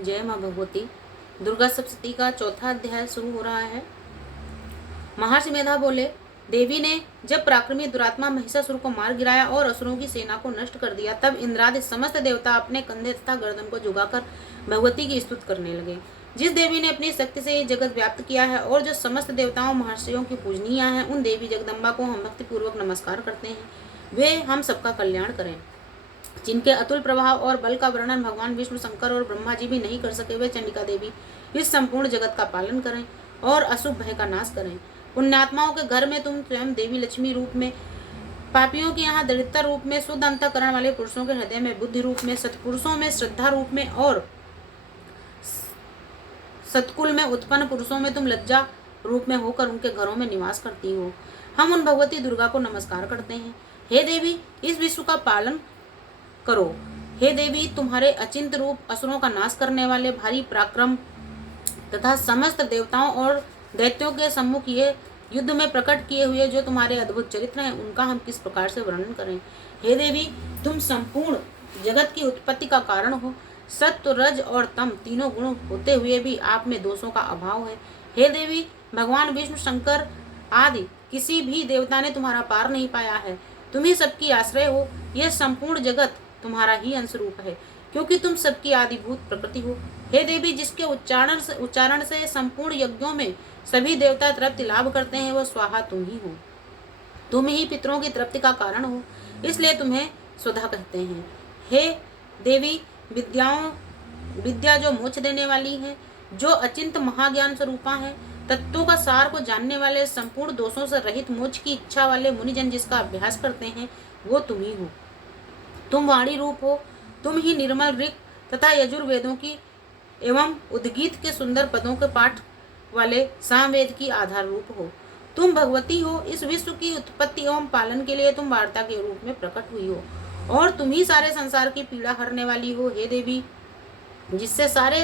जय माँ भगवती। दुर्गा सप्तशती का चौथा अध्याय शुरू हो रहा है। महर्षि मेधा बोले, देवी ने जब पराक्रमी दुरात्मा महिषासुर को मार गिराया और असुरों की सेना को नष्ट कर दिया, तब इंद्रादि समस्त देवता अपने कंधे तथा गर्दन को झुकाकर भगवती की स्तुति करने लगे। जिस देवी ने अपनी शक्ति से ये जगत व्याप्त किया है और जो समस्त देवताओं महर्षियों की पूजनीय है, उन देवी जगदम्बा को हम भक्तिपूर्वक नमस्कार करते हैं। वे हम सबका कल्याण करें। जिनके अतुल प्रभाव और बल का वर्णन भगवान विष्णु, शंकर और ब्रह्मा जी भी नहीं कर सके, वे चंडिका देवी इस संपूर्ण जगत का पालन करें और अशुभ भय का नाश करें। पुण्यात्माओं के घर में तुम स्वयं देवी लक्ष्मी रूप में, पापियों के यहाँ दरिद्र रूप में, शुद्ध अंतःकरण वाले पुरुषों के हृदय में बुद्धि रूप में, सत्पुरुषों में श्रद्धा रूप में और सतकुल में उत्पन्न पुरुषों में तुम लज्जा रूप में होकर उनके घरों में निवास करती हो। हम उन भगवती दुर्गा को नमस्कार करते हैं। हे देवी, इस विश्व का पालन करो। हे देवी, तुम्हारे अचिंत रूप, असुरों का नाश करने वाले भारी पराक्रम तथा समस्त देवताओं और दैत्यों के सम्मुख ये युद्ध में प्रकट किए हुए जो तुम्हारे अद्भुत चरित्र हैं, उनका हम किस प्रकार से वर्णन करें। हे देवी, तुम संपूर्ण जगत की उत्पत्ति का कारण हो। सत्व, रज और तम तीनों गुण होते हुए भी आप में दोषों का अभाव है। हे देवी, भगवान विष्णु, शंकर आदि किसी भी देवता ने तुम्हारा पार नहीं पाया है। तुम ही सबकी आश्रय हो। यह संपूर्ण जगत तुम्हारा ही अंश रूप है, क्योंकि तुम सबकी आदिभूत प्रकृति हो। हे देवी, जिसके उच्चारण से संपूर्ण यज्ञों में सभी देवता तृप्ति लाभ करते हैं, वह स्वाहा तुम ही हो। तुम ही पितरों की तृप्ति का कारण हो, इसलिए तुम्हें स्वधा कहते हैं। हे देवी, विद्या जो मोक्ष देने वाली है, जो अचिंत महाज्ञान स्वरूपा है, तत्वों का सार को जानने वाले, संपूर्ण दोषों से रहित मोक्ष की इच्छा वाले मुनिजन जिसका अभ्यास करते हैं, वो तुम ही हो। तुम वाणी रूप हो। तुम ही निर्मल ऋक तथा यजुर्वेदों की एवं उद्गीत के सुंदर पदों के पाठ वाले सामवेद की आधार रूप हो। तुम भगवती हो। इस विश्व की उत्पत्ति एवं पालन के लिए तुम वार्ता के रूप में प्रकट हुई हो और तुम ही सारे संसार की पीड़ा हरने वाली हो। हे देवी, जिससे सारे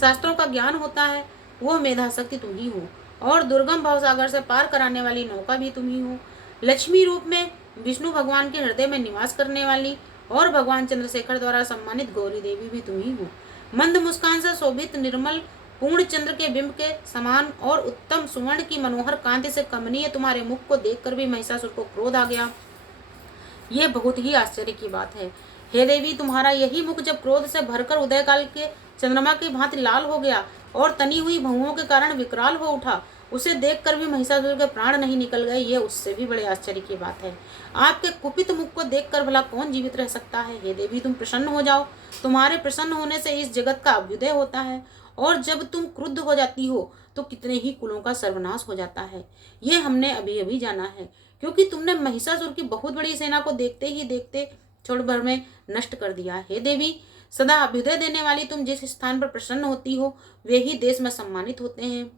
शास्त्रों का ज्ञान होता है, वो मेधा शक्ति तुम ही हो और दुर्गम भवसागर से पार कराने वाली नौका भी तुम ही हो। लक्ष्मी रूप में विष्णु भगवान के हृदय में निवास करने वाली और भगवान चंद्रशेखर द्वारा सम्मानित गौरी देवी भी तुम ही हो। मंद मुस्कान से शोभित निर्मल पूर्ण चंद्र के बिंब के समान और उत्तम सुवर्ण की मनोहर कांति से कमनीय तुम्हारे मुख को देखकर भी महिषासुर को क्रोध आ गया। ये बहुत ही आश्चर्य की बात है। हे देवी, तुम्हारा यही मुख जब क्रोध से भरकर उदय काल के चंद्रमा की भांति लाल हो गया और तनी हुई भुवों के कारण विकराल हो उठा, उसे देखकर भी महिषासुर के प्राण नहीं निकल गए, यह उससे भी बड़े आश्चर्य की बात है। आपके कुपित मुख को देखकर भला कौन जीवित रह सकता है। हे देवी, तुम प्रसन्न हो जाओ। तुम्हारे प्रसन्न होने से इस जगत का अभ्युदय होता है और जब तुम क्रुद्ध हो जाती हो तो कितने ही कुलों का सर्वनाश हो जाता है। ये हमने अभी अभी जाना है, क्योंकि तुमने महिषासुर की बहुत बड़ी सेना को देखते ही देखते क्षण भर में नष्ट कर दिया। हे देवी, सदा अभ्युदय देने वाली तुम जिस स्थान पर प्रसन्न होती हो, वे ही देश में सम्मानित होते हैं।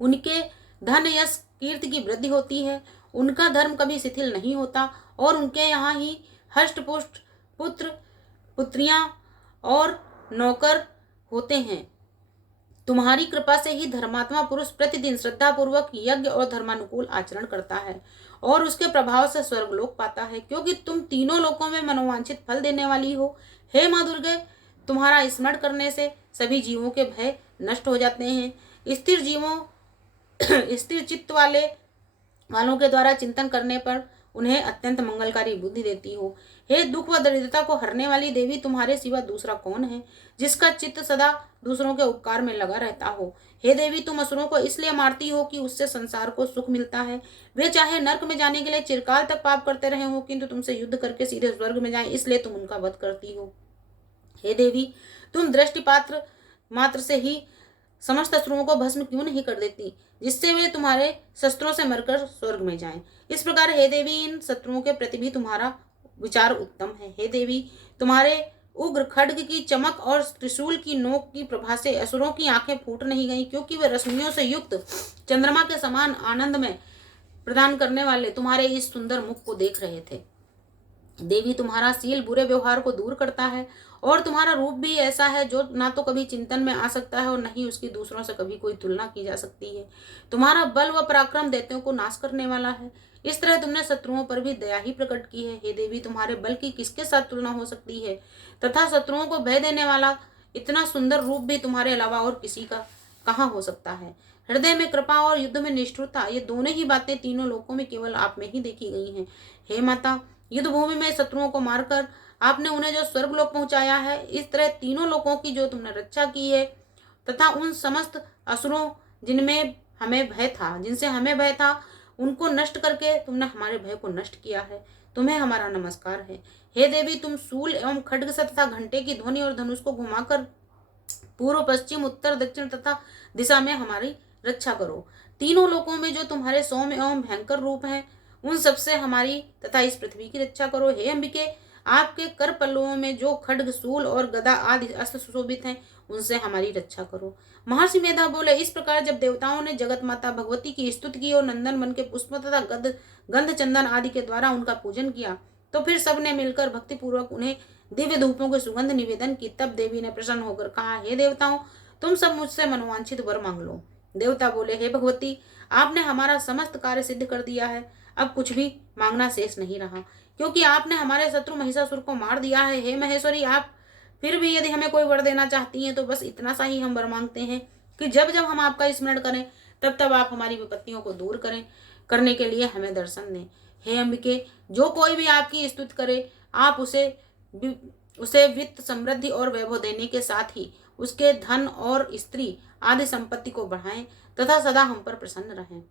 उनके धन, यश, कीर्ति की वृद्धि होती है। उनका धर्म कभी शिथिल नहीं होता और उनके यहाँ ही हष्ट पुष्ट पुत्र, पुत्रियां और नौकर होते हैं। तुम्हारी कृपा से ही धर्मात्मा पुरुष प्रतिदिन श्रद्धा पूर्वक यज्ञ और धर्मानुकूल आचरण करता है और उसके प्रभाव से स्वर्गलोक पाता है, क्योंकि तुम तीनों लोकों में मनोवांछित फल देने वाली हो। हे माँ दुर्गे, तुम्हारा स्मरण करने से सभी जीवों के भय नष्ट हो जाते हैं। स्थिर चित्त वालों के द्वारा चिंतन करने पर उन्हें अत्यंत मंगलकारी बुद्धि देती हो। हे दुख व दरिद्रता को हरने वाली देवी, तुम्हारे सिवा दूसरा कौन है जिसका चित्त सदा दूसरों के उपकार में लगा रहता हो। हे देवी, तुम असुरों को इसलिए मारती हो कि उससे संसार को सुख मिलता है। वे चाहे नर्क में जाने के लिए चिरकाल तक पाप करते रहे हो, किंतु तुमसे युद्ध करके सीधे स्वर्ग में जाए, इसलिए तुम उनका वध करती हो। हे देवी, तुम दृष्टिपात्र मात्र से ही समस्त असुरों को भस्म क्यों नहीं कर देती, जिससे वे तुम्हारे शस्त्रों से मरकर स्वर्ग में जाएं। इस प्रकार हे देवी, इन शत्रुओं के प्रति भी तुम्हारा विचार उत्तम है। हे देवी, तुम्हारे उग्र खड्ग की चमक और त्रिशूल की नोक की प्रभा से असुरों की आंखें फूट नहीं गईं, क्योंकि वे रश्मियों से युक्त चंद्रमा के समान आनंद में प्रदान करने वाले तुम्हारे इस सुंदर मुख को देख रहे थे। देवी, तुम्हारा शील बुरे व्यवहार को दूर करता है और तुम्हारा रूप भी ऐसा है जो ना तो कभी चिंतन में आ सकता है और न ही उसकी दूसरों से कभी कोई तुलना की जा सकती है। तुम्हारा बल व पराक्रम दैत्यों को नाश करने वाला है। इस तरह तुमने शत्रुओं पर भी दया ही प्रकट की है। हे देवी, तुम्हारे बल की किसके साथ तुलना हो सकती है तथा शत्रुओं को भय देने वाला इतना सुंदर रूप भी तुम्हारे अलावा और किसी का कहाँ हो सकता है। हृदय में कृपा और युद्ध में निष्ठुरता, ये दोनों ही बातें तीनों लोकों में केवल आप में ही देखी गई हैं। हे माता, युद्ध भूमि में शत्रुओं को मारकर आपने उन्हें जो स्वर्गलोक पहुंचाया है, इस तरह तीनों लोकों की जो तुमने रक्षा की है तथा उन समस्त असुरों जिनमें हमें भय था, जिनसे हमें भय था, उनको नष्ट करके तुमने हमारे भय को नष्ट किया है। तुम्हें हमारा नमस्कार है। हे देवी, तुम शूल एवं खड्ग से तथा घंटे की ध्वनि और धनुष को घुमाकर पूर्व पश्चिम उत्तर दक्षिण तथा दिशा में हमारी रक्षा करो। तीनों लोकों में जो तुम्हारे सौम्य एवं भयंकर रूप हैं, उन सबसे हमारी तथा इस पृथ्वी की रक्षा करो। हे अंबिके, आपके कर पल्लवों में जो खड्ग शूल और गदा आदि अस्त्र सुशोभित हैं, उनसे हमारी रक्षा करो। महर्षि मेधा बोले, इस प्रकार जब देवताओं ने जगत माता भगवती की स्तुति की और नंदन वन के पुष्प तथा गंध चंदन आदि के द्वारा उनका पूजन किया, तो फिर सबने मिलकर भक्तिपूर्वक उन्हें दिव्य धूपों के सुगंध निवेदन की। तब देवी ने प्रसन्न होकर कहा, हे देवताओं, तुम सब मुझसे मनोवांछित वर मांग लो। देवता बोले, हे भगवती, आपने हमारा समस्त कार्य सिद्ध कर दिया है, अब कुछ भी मांगना शेष नहीं रहा, क्योंकि आपने हमारे शत्रु महिषासुर को मार दिया है। हे महेश्वरी, आप फिर भी यदि हमें कोई वर देना चाहती हैं तो बस इतना सा ही हम वर मांगते हैं कि जब जब हम आपका स्मरण करें तब तब आप हमारी विपत्तियों को दूर करने के लिए हमें दर्शन दें। हे अंबिके, जो कोई भी आपकी स्तुति करे, आप उसे वित्त समृद्धि और वैभव देने के साथ ही उसके धन और स्त्री आदि संपत्ति को बढ़ाएं तथा सदा हम पर प्रसन्न रहें।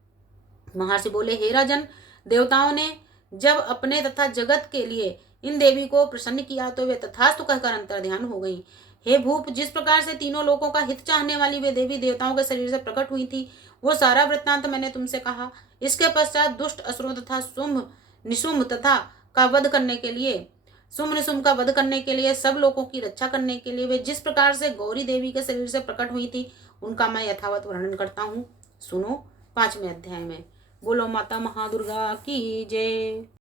महर्षि बोले, हे राजन, देवताओं ने जब अपने तथा जगत के लिए इन देवी को प्रसन्न किया तो वे तथास्तु कहकर अंतर्ध्यान हो गई। हे भूप, जिस प्रकार से तीनों लोगों का हित चाहने वाली वे देवी देवताओं के शरीर से प्रकट हुई थी, वो सारा वृत्तांत मैंने तुमसे कहा। इसके पश्चात दुष्ट असुरों तथा शुंभ निशुंभ तथा का वध करने के लिए शुंभ निशुंभ का वध करने के लिए सब लोगों की रक्षा करने के लिए वे जिस प्रकार से गौरी देवी के शरीर से प्रकट हुई थी, उनका मैं यथावत वर्णन करता हूँ। सुनो 5वें अध्याय में। बोलो माता महादुर्गा की जय।